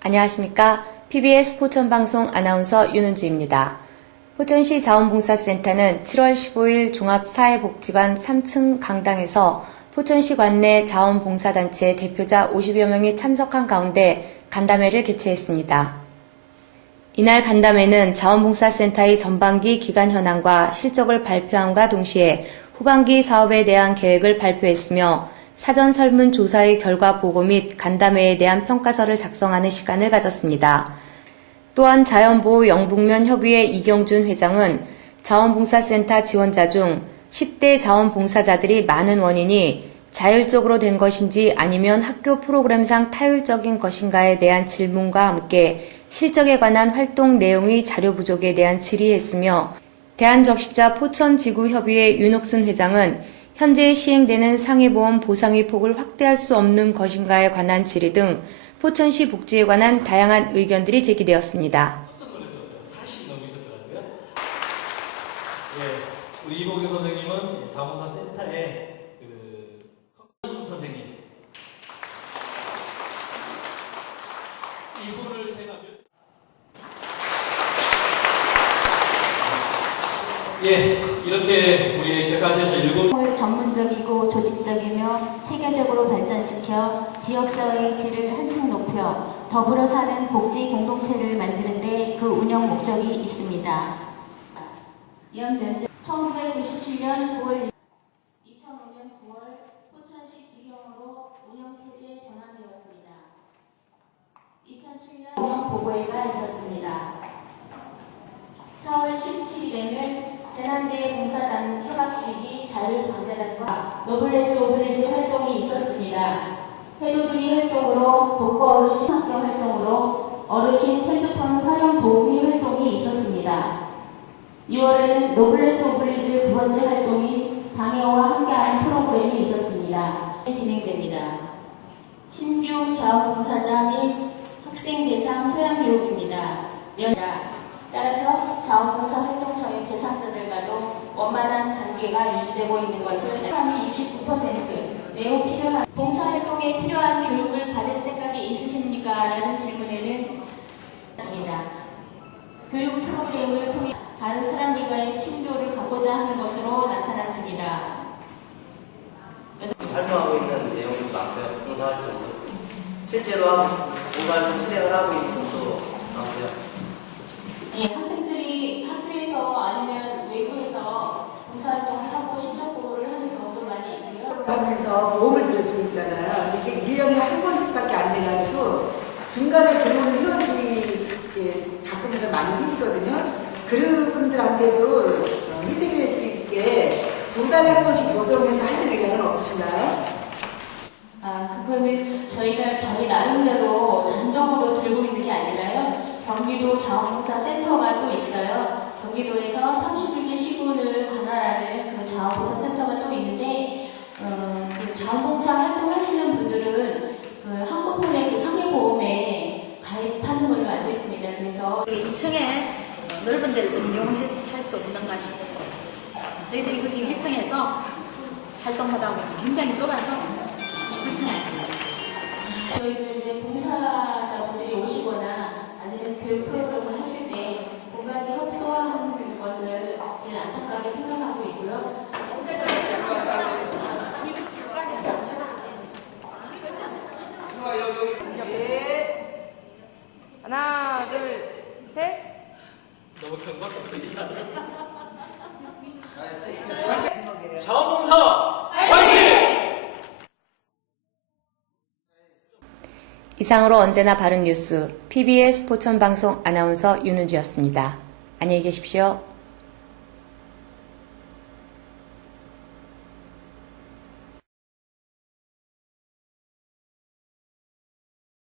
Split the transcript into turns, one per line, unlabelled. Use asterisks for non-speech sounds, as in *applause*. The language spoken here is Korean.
안녕하십니까. PBS 포천방송 아나운서 윤은주입니다. 포천시 자원봉사센터는 7월 15일 종합사회복지관 3층 강당에서 포천시 관내 자원봉사단체 대표자 50여 명이 참석한 가운데 간담회를 개최했습니다. 이날 간담회는 자원봉사센터의 전반기 기간 현황과 실적을 발표함과 동시에 후반기 사업에 대한 계획을 발표했으며 사전 설문 조사의 결과 보고 및 간담회에 대한 평가서를 작성하는 시간을 가졌습니다. 또한 자연보호 영북면 협의회 이경준 회장은 자원봉사센터 지원자 중 10대 자원봉사자들이 많은 원인이 자율적으로 된 것인지 아니면 학교 프로그램상 타율적인 것인가에 대한 질문과 함께 실적에 관한 활동 내용의 자료 부족에 대한 질의했으며 대한적십자 포천지구협의회 윤옥순 회장은 현재 시행되는 상해보험 보상의 폭을 확대할 수 없는 것인가에 관한 질의 등 포천시 복지에 관한 다양한 의견들이 제기되었습니다.
깜짝 놀랐었어요. 40 넘으셨더라고요. 예, 우리 이보규 선생님은 자원사 센터의 그 컨수 선생님. 이분을 제가 몇... 예, 이렇게 우리 제사에서 일곱
을 전문적이고 조직적이며 체계적으로 발전시켜 지역사회의 질을 한층 높여 더불어 사는 복지 공동체를 만드는데 그 운영 목적이 있습니다. 연 면적 1997년 9월 2005년 9월 포천시 지경으로 운영체제 전환되었습니다. 2007년 운영 보고회가 있었습니다. 4월 17일에는 재난재해봉사단 협약식이 자율방자단과 노블레스 오블리즈 활동이 있었습니다. 해도들이 활동으로 독거 어르신 학교 활동으로 어르신 핸드폰 활용 도우미 활동이 있었습니다. 2월에는 노블레스 오블리즈 두 번째 활동인 장애와 함께하는 프로그램이 있었습니다. 진행됩니다. 신규 자원봉사자 및 학생 대상 소양 교육입니다. 연- 따라서 자원봉사 활동처의 대상자들과도 원만한 관계가 유지되고 있는 것을 포함이 69% 매우 필요한 봉사활동에 필요한 교육을 받을 생각이 있으십니까? 라는 질문에는 있습니다. 교육 프로그램을 통해 다른 사람들과의 친교를 갖고자 하는 것으로 나타났습니다.
활동하고 있는 내용도 많고요. 봉사활동도 실제로 봉사활동 실행을 하고 있는 분도 많고요.
예, 학생들이 학교에서 아니면 외부에서 봉사활동을 하고 신청 보고를 하는 경우도 많이 있고요.
보험을 들어주고 있잖아요. 이게 1년에 한 번씩밖에 안 돼가지고 중간에 들어오는 회원들이 이렇게 가끔은 많이 생기거든요. 그런 분들한테도 어, 혜택이 될 수 있게 두 달에 한 번씩 조정해서 하실 의향은 없으신가요?
아, 그거는 저희가 저희 나름대로 단독으로 들고 있는 게 아니라요. 경기도 자원봉사 센터
1층에 넓은 데를 좀 이용할 수 없는가 싶어서 저희들이 그렇게 1층에서 활동하다 보니까 굉장히 좁아서 불편하죠.
저희들 이제 봉사자분들이 오시거나
자원봉사 *laughs* 화이팅!
이상으로 언제나 바른 뉴스 PBS 포천방송 아나운서 윤은주였습니다. 안녕히 계십시오.